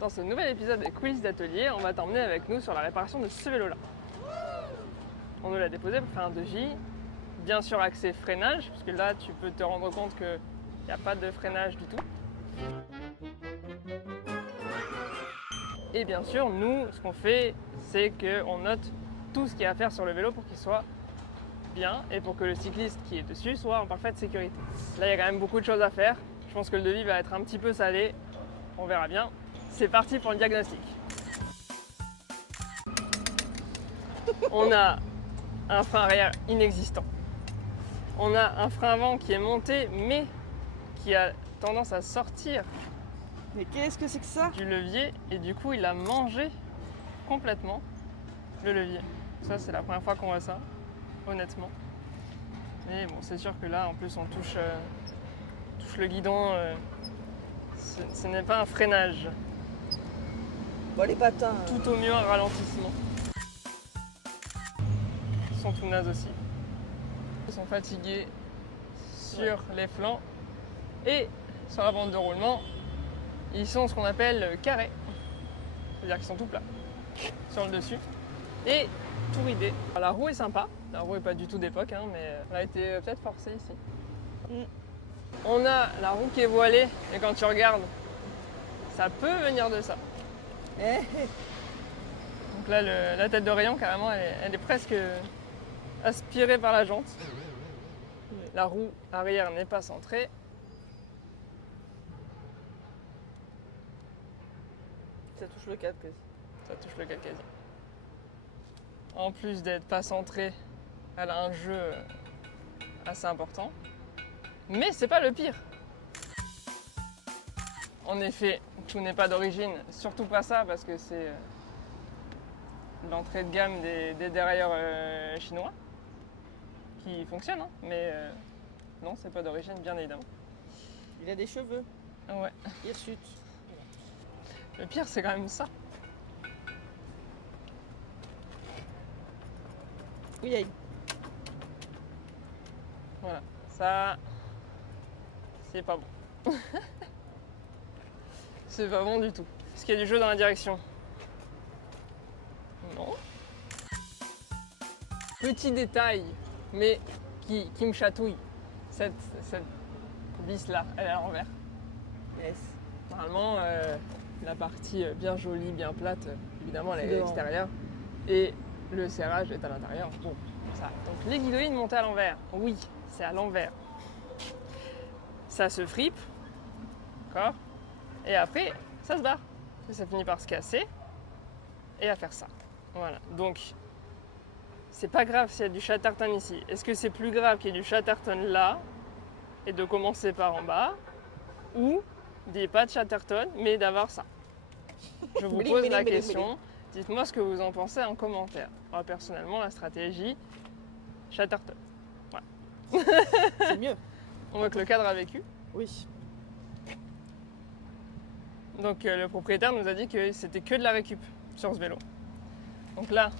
Dans ce nouvel épisode des coulisses d'atelier, on va t'emmener avec nous sur la réparation de ce vélo-là. On nous l'a déposé pour faire un devis, bien sûr axé freinage, puisque là tu peux te rendre compte qu'il n'y a pas de freinage du tout. Et bien sûr, nous, ce qu'on fait, c'est qu'on note tout ce qu'il y a à faire sur le vélo pour qu'il soit bien et pour que le cycliste qui est dessus soit en parfaite sécurité. Là, il y a quand même beaucoup de choses à faire. Je pense que le devis va être un petit peu salé, on verra bien. C'est parti pour le diagnostic. On a un frein arrière inexistant. On a un frein avant qui est monté mais qui a tendance à sortir Mais qu'est-ce que c'est que ça? du levier et du coup il a mangé complètement le levier. Ça c'est la première fois qu'on voit ça, honnêtement. Mais bon, c'est sûr que là en plus on touche le guidon, ce n'est pas un freinage. Bon, les patins. Tout au mieux un ralentissement. Ils sont tout nazes aussi. Ils sont fatigués sur les flancs et sur la bande de roulement, ils sont ce qu'on appelle carrés. C'est-à-dire qu'ils sont tout plats sur le dessus et tout ridés. La roue est sympa, la roue est pas du tout d'époque, hein, mais elle a été peut-être forcée ici. On a la roue qui est voilée et quand tu regardes, ça peut venir de ça. Donc là, la tête de rayon, carrément, elle est presque aspirée par la jante. La roue arrière n'est pas centrée. Ça touche le cadre quasi. Ça touche le cadre quasi. En plus d'être pas centrée, elle a un jeu assez important. Mais c'est pas le pire. En effet, tout n'est pas d'origine, surtout pas ça parce que c'est l'entrée de gamme des dérailleurs chinois qui fonctionne, hein, mais non, c'est pas d'origine, bien évidemment. Il a des cheveux. Ouais. Hirsute. Le pire, c'est quand même ça. Oui, aïe. Voilà, ça, c'est pas bon. C'est pas bon du tout. Est-ce qu'il y a du jeu dans la direction? Non. Petit détail, mais qui me chatouille. Cette vis là, elle est à l'envers. Yes. Normalement, la partie bien jolie, bien plate, évidemment, elle est à Dehors. l'extérieur. Et le serrage est à l'intérieur. Bon, ça. Donc les guidolines montées à l'envers. Oui, c'est à l'envers. Ça se fripe. D'accord? Et après, ça se barre. Et ça finit par se casser et à faire ça. Voilà. Donc, c'est pas grave s'il y a du chatterton ici. Est-ce que c'est plus grave qu'il y ait du chatterton là et de commencer par en bas ou qu'il n'y ait pas de chatterton mais d'avoir ça? Je vous pose la question. Dites-moi ce que vous en pensez en commentaire. Moi, personnellement, la stratégie chatterton. Voilà. C'est mieux. On voit que le cadre a vécu. Oui. Donc le propriétaire nous a dit que c'était que de la récup sur ce vélo. Donc là,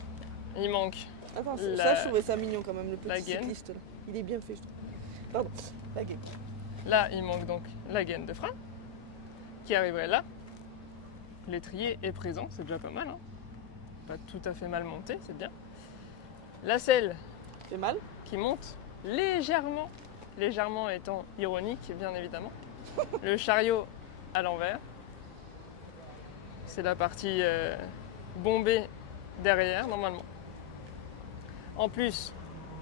il manque Attends, La- ça, je trouvais ça mignon quand même, le la petit gaine. cycliste là. Il est bien fait, je trouve. Pardon, la gaine. Là, il manque donc la gaine de frein qui arriverait là. L'étrier est présent, c'est déjà pas mal. Hein. Pas tout à fait mal monté, c'est bien. La selle Fait mal? qui monte légèrement, légèrement étant ironique, bien évidemment. Le chariot à l'envers. C'est la partie bombée derrière, normalement. En plus,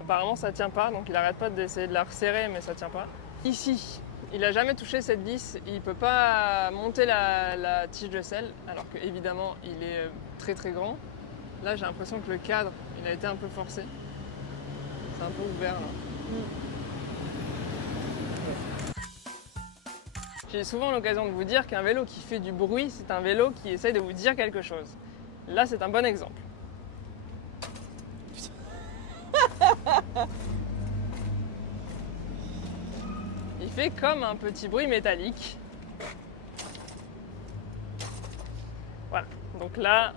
apparemment ça tient pas, donc il arrête pas d'essayer de la resserrer, mais ça tient pas. Ici, il a jamais touché cette vis, il peut pas monter la tige de selle, alors que évidemment il est très très grand. Là, j'ai l'impression que le cadre, il a été un peu forcé. C'est un peu ouvert là. J'ai souvent l'occasion de vous dire qu'un vélo qui fait du bruit, c'est un vélo qui essaye de vous dire quelque chose. Là, c'est un bon exemple. Il fait comme un petit bruit métallique. Voilà. Donc là,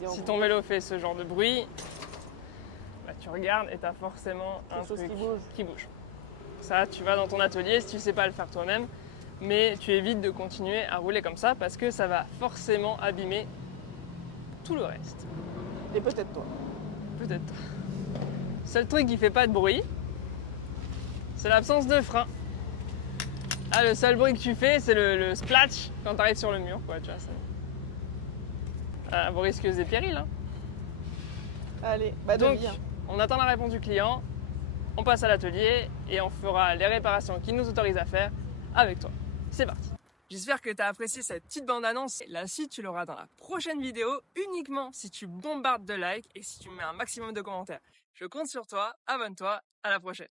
Vas-y, si on ton voit. vélo fait ce genre de bruit, bah, tu regardes et tu as forcément un Quelque chose truc qui bouge. qui bouge. Ça, tu vas dans ton atelier, si tu ne sais pas le faire toi-même, mais tu évites de continuer à rouler comme ça parce que ça va forcément abîmer tout le reste. Et peut-être toi. Peut-être. Seul truc qui fait pas de bruit, c'est l'absence de frein. Ah, le seul bruit que tu fais, c'est le splash quand tu arrives sur le mur, quoi, tu vois. Vos risques et périls, hein. Allez, bah Donc, devis, hein. on attend la réponse du client, on passe à l'atelier et on fera les réparations qu'il nous autorise à faire avec toi. C'est parti. J'espère que tu as apprécié cette petite bande-annonce. La suite, tu l'auras dans la prochaine vidéo, uniquement si tu bombardes de likes et si tu mets un maximum de commentaires. Je compte sur toi, abonne-toi, à la prochaine.